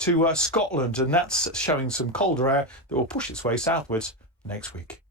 to Scotland, and that's showing some colder air that will push its way southwards next week.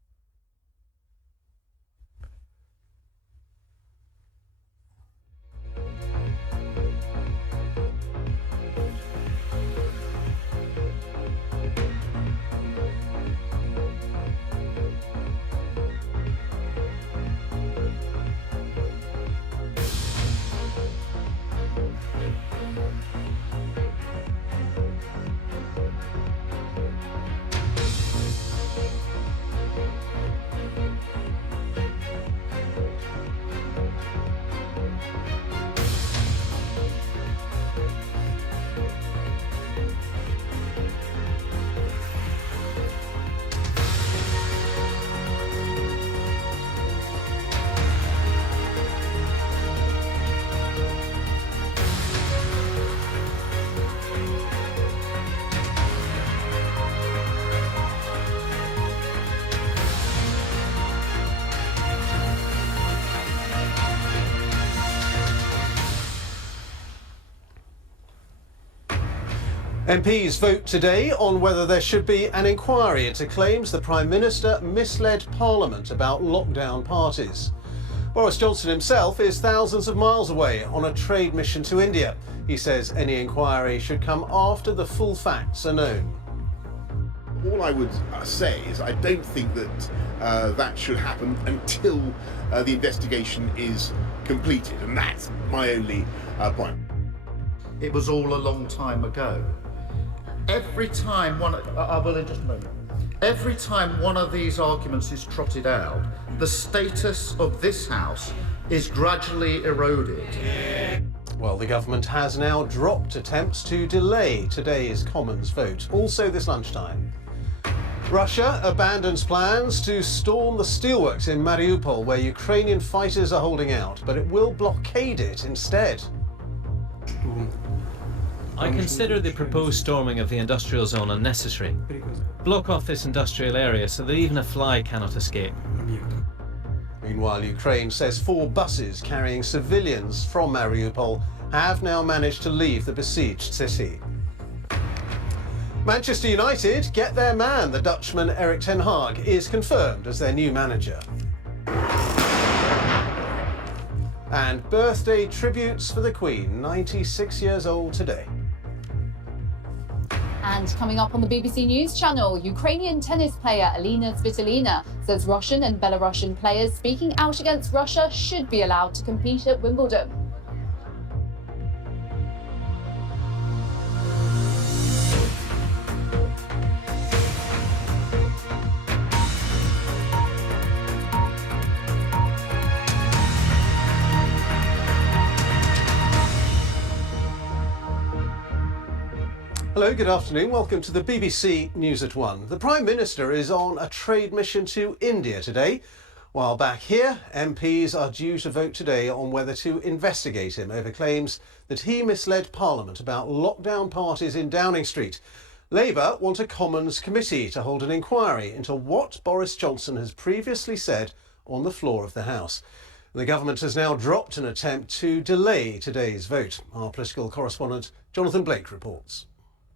MPs vote today on whether there should be an inquiry into claims the Prime Minister misled Parliament about lockdown parties. Boris Johnson himself is thousands of miles away on a trade mission to India. He says any inquiry should come after the full facts are known. All I would say is I don't think that that should happen until the investigation is completed, and that's my only point. It was all a long time ago. Every time every time one of these arguments is trotted out, the status of this House is gradually eroded. Well, the government has now dropped attempts to delay today's Commons vote, also this lunchtime. Russia abandons plans to storm the steelworks in Mariupol, where Ukrainian fighters are holding out, but it will blockade it instead. I consider the proposed storming of the industrial zone unnecessary. Block off this industrial area so that even a fly cannot escape. Meanwhile, Ukraine says 4 buses carrying civilians from Mariupol have now managed to leave the besieged city. Manchester United get their man. The Dutchman Erik ten Hag is confirmed as their new manager. And birthday tributes for the Queen, 96 years old today. And coming up on the BBC News Channel, Ukrainian tennis player Elina Svitolina says Russian and Belarusian players speaking out against Russia should be allowed to compete at Wimbledon. Hello, good afternoon. Welcome to the BBC News at 1. The Prime Minister is on a trade mission to India today. While back here, MPs are due to vote today on whether to investigate him over claims that he misled Parliament about lockdown parties in Downing Street. Labour want a Commons committee to hold an inquiry into what Boris Johnson has previously said on the floor of the House. The government has now dropped an attempt to delay today's vote. Our political correspondent Jonathan Blake reports.